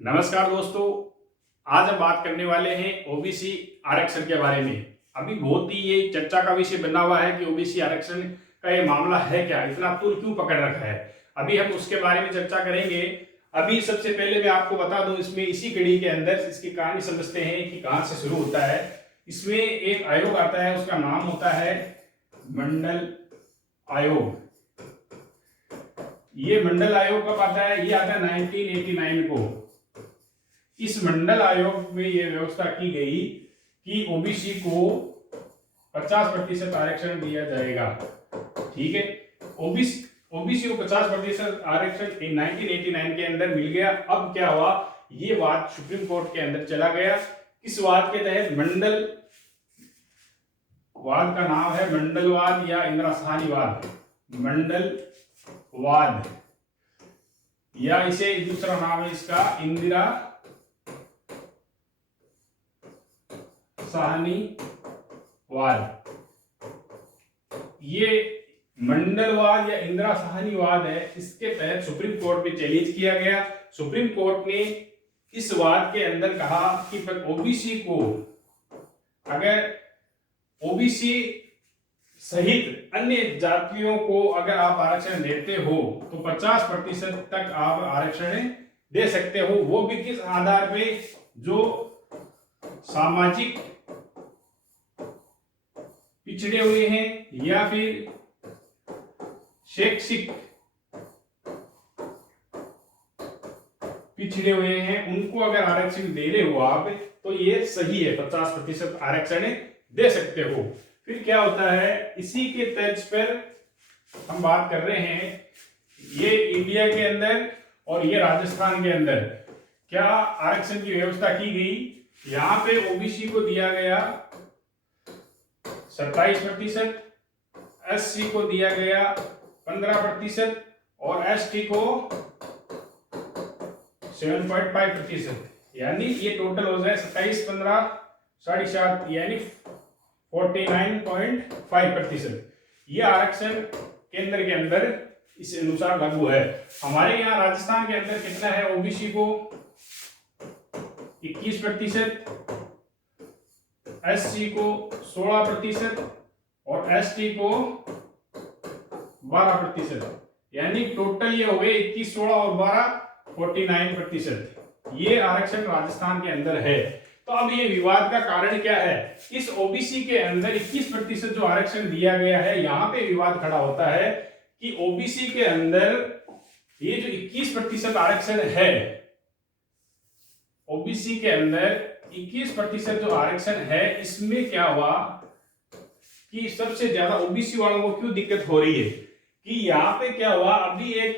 नमस्कार दोस्तों, आज हम बात करने वाले हैं ओबीसी आरक्षण के बारे में। अभी बहुत ही ये चर्चा का विषय बना हुआ है कि ओबीसी आरक्षण का ये मामला है क्या, इतना तूल क्यों पकड़ रखा है। अभी हम उसके बारे में चर्चा करेंगे। अभी सबसे पहले मैं आपको बता दूं, इसमें इसी कड़ी के अंदर इसकी कहानी समझते हैं कि कहां से शुरू होता है। इसमें एक आयोग आता है, उसका नाम होता है मंडल आयोग। ये मंडल आयोग कब आता है? ये आता है 1989 को। इस मंडल आयोग में यह व्यवस्था की गई कि ओबीसी को 50% आरक्षण दिया जाएगा। ठीक है, ओबीसी को 50% आरक्षण 1989 के अंदर मिल गया। अब क्या हुआ, ये बात सुप्रीम कोर्ट के अंदर चला गया। इस वाद के तहत मंडल वाद का नाम है मंडलवाद या इंदिरा साहनीवाद। मंडलवाद या इसे दूसरा नाम है इसका इंदिरा साहनीवाद। ये मंडलवाद या इंदिरा साहनीवाद है। इसके तहत सुप्रीम कोर्ट में चैलेंज किया गया। सुप्रीम कोर्ट ने इस वाद के अंदर कहा कि ओबीसी को, अगर ओबीसी सहित अन्य जातियों को अगर आप आरक्षण देते हो तो 50% तक आप आरक्षण दे सकते हो। वो भी किस आधार पे? जो सामाजिक पिछड़े हुए हैं या फिर शैक्षिक पिछड़े हुए हैं, उनको अगर आरक्षण दे रहे हो आप तो ये सही है, 50% आरक्षण दे सकते हो। फिर क्या होता है, इसी के तर्ज पर हम बात कर रहे हैं। ये इंडिया के अंदर और ये राजस्थान के अंदर क्या आरक्षण की व्यवस्था की गई। यहां पे ओबीसी को दिया गया 27%, एससी को दिया गया 15% और एसटी को 7.5%। यानी ये टोटल हो जाए 27, 15, 7.5 यानी 49.5%। ये आरक्षण केंद्र के अंदर इस अनुसार लागू है। हमारे यहाँ राजस्थान के अंदर कितना है? ओबीसी को 21%, एससी को 16% और एसटी को 12%। यानी टोटल ये हो गए 21, 16 और 12 49%। ये आरक्षण राजस्थान के अंदर है। तो अब ये विवाद का कारण क्या है? इस ओबीसी के अंदर 21% जो आरक्षण दिया गया है, यहां पे विवाद खड़ा होता है कि ओबीसी के अंदर ये जो 21% आरक्षण है, ओबीसी के अंदर 21% जो आरक्षण है, इसमें क्या हुआ कि सबसे ज्यादा ओबीसी वालों को क्यों दिक्कत हो रही है कि यहाँ पे क्या हुआ। अभी एक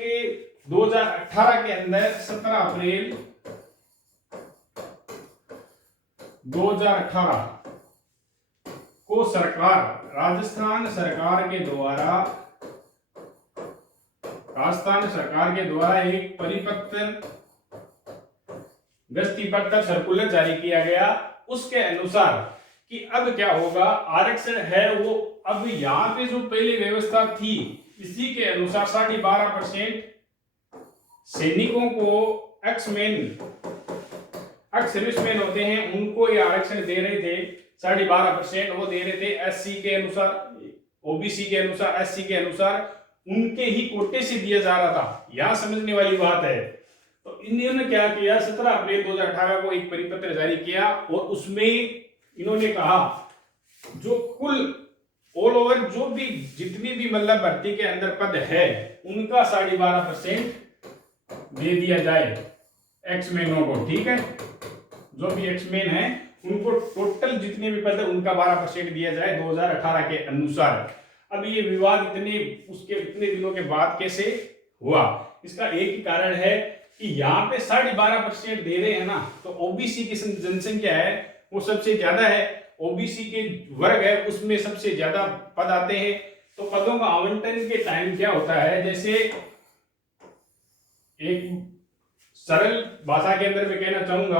2018 के अंदर 17 अप्रैल 2018 को राजस्थान सरकार के द्वारा एक गस्ती पत्र सर्कुलर जारी किया गया। उसके अनुसार कि अब क्या होगा, आरक्षण है वो अब यहां पे जो पहले व्यवस्था थी इसी के अनुसार 12.5% सैनिकों को एक्स सर्विसमैन होते हैं, उनको ये आरक्षण दे रहे थे। 12.5% वो दे रहे थे एससी के अनुसार, ओबीसी के अनुसार, एससी के अनुसार उनके ही कोटे से दिया जा रहा था। यहां समझने वाली बात है। तो इन्होंने क्या किया, 17 अप्रैल 2018 को एक परिपत्र जारी किया और उसमें इन्होंने कहा जो कुल ऑल ओवर जो भी जितनी भी मतलब भर्ती के अंदर पद है उनका 12.5% दे दिया जाए एक्समैनों को। ठीक है, जो भी एक्समैन है उनको टोटल जितने भी पद है उनका 12% दिया जाए 2018 के अनुसार। अब ये विवाद इतने दिनों के बाद कैसे हुआ? इसका एक ही कारण है कि यहाँ पे 12.5% दे रहे हैं ना, तो ओबीसी की जनसंख्या है वो सबसे ज्यादा है, ओबीसी के वर्ग है उसमें सबसे ज्यादा पद आते हैं। तो पदों का आवंटन के टाइम क्या होता है, जैसे एक सरल भाषा के अंदर मैं कहना चाहूंगा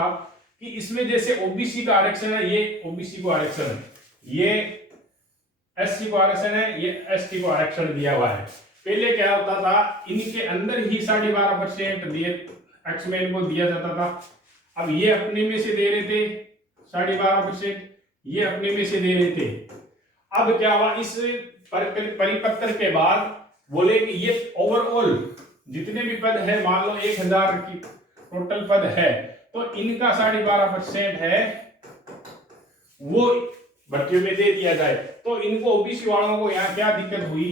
कि इसमें जैसे ओबीसी का आरक्षण है, ये ओबीसी को आरक्षण है, ये एससी को आरक्षण है, ये एसटी को आरक्षण दिया हुआ है। पहले क्या होता था, इनके अंदर ही 12.5% दिए एक्समैन को दिया जाता था। अब ये अपने में से दे रहे थे 12.5%, ये अपने में से दे रहे थे। अब क्या हुआ, इस परिपत्र के बाद बोले कि ये ओवरऑल जितने भी पद है, मान लो 1000 की टोटल पद है, तो इनका 12.5% है वो भर्तियों में दे दिया जाए। तो इनको ओबीसी वालों को यहाँ क्या दिक्कत हुई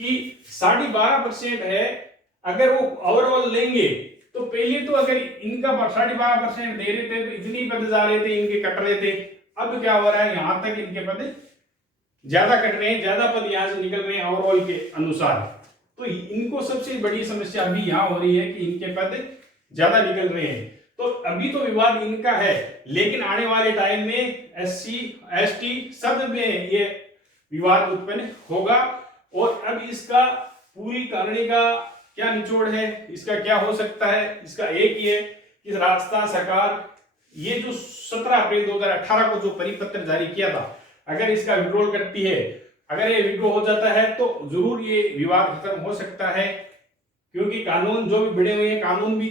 कि 12.5% है, अगर वो ओवरऑल लेंगे तो पहले तो अगर इनका 12.5% दे रहे थे तो इतनी पद जा रहे थे, इनके कट रहे थे। अब क्या हो रहा है, यहां तक इनके पद ज्यादा कट रहे हैं, ज्यादा पद यहां से निकल रहे हैं ओवरऑल के अनुसार। तो इनको सबसे बड़ी समस्या अभी यहां हो रही है कि इनके पद ज्यादा निकल रहे हैं। तो अभी तो विवाद इनका है, लेकिन आने वाले टाइम में SC ST सब में ये विवाद उत्पन्न होगा। और अब इसका पूरी करने का क्या निचोड़ है, इसका क्या हो सकता है, इसका एक ही है कि राजस्थान सरकार ये जो 17 अप्रैल 2018 को जो परिपत्र जारी किया था, अगर इसका विड्रॉल करती है, अगर ये विड्रॉ हो जाता है तो जरूर ये विवाद खत्म हो सकता है, क्योंकि कानून जो भी बढ़े हुए हैं कानून भी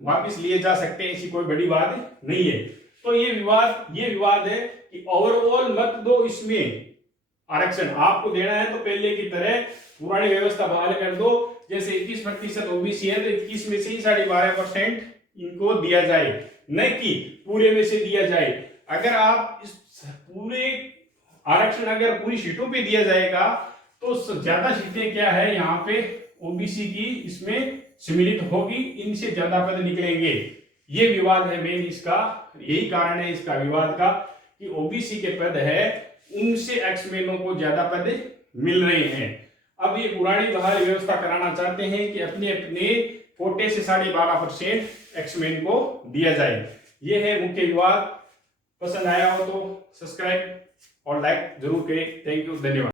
वापस लिए जा सकते हैं, ऐसी कोई बड़ी बात नहीं है। तो ये विवाद है कि ओवरऑल मत दो, इसमें आरक्षण आपको देना है तो पहले की तरह पुरानी व्यवस्था बहाल कर दो। जैसे 21% ओबीसी है तो 21 में से ही 12.5% इनको दिया जाए, न कि पूरे में से दिया जाए। अगर आप इस पूरे आरक्षण अगर पूरी सीटों पे दिया जाएगा तो ज्यादा सीटें क्या है यहाँ पे ओबीसी की इसमें सम्मिलित होगी, इनसे ज्यादा पद निकलेंगे। ये विवाद है मेन इसका, यही कारण है इसका विवाद का कि ओबीसी के पद है उनसे एक्समैनों को ज्यादा पद मिल रहे हैं। अब ये पुरानी बहाल व्यवस्था कराना चाहते हैं कि अपने अपने कोटे से 12.5% एक्समैन को दिया जाए। ये है मुख्य विवाद। पसंद आया हो तो सब्सक्राइब और लाइक जरूर करें। थैंक यू, धन्यवाद।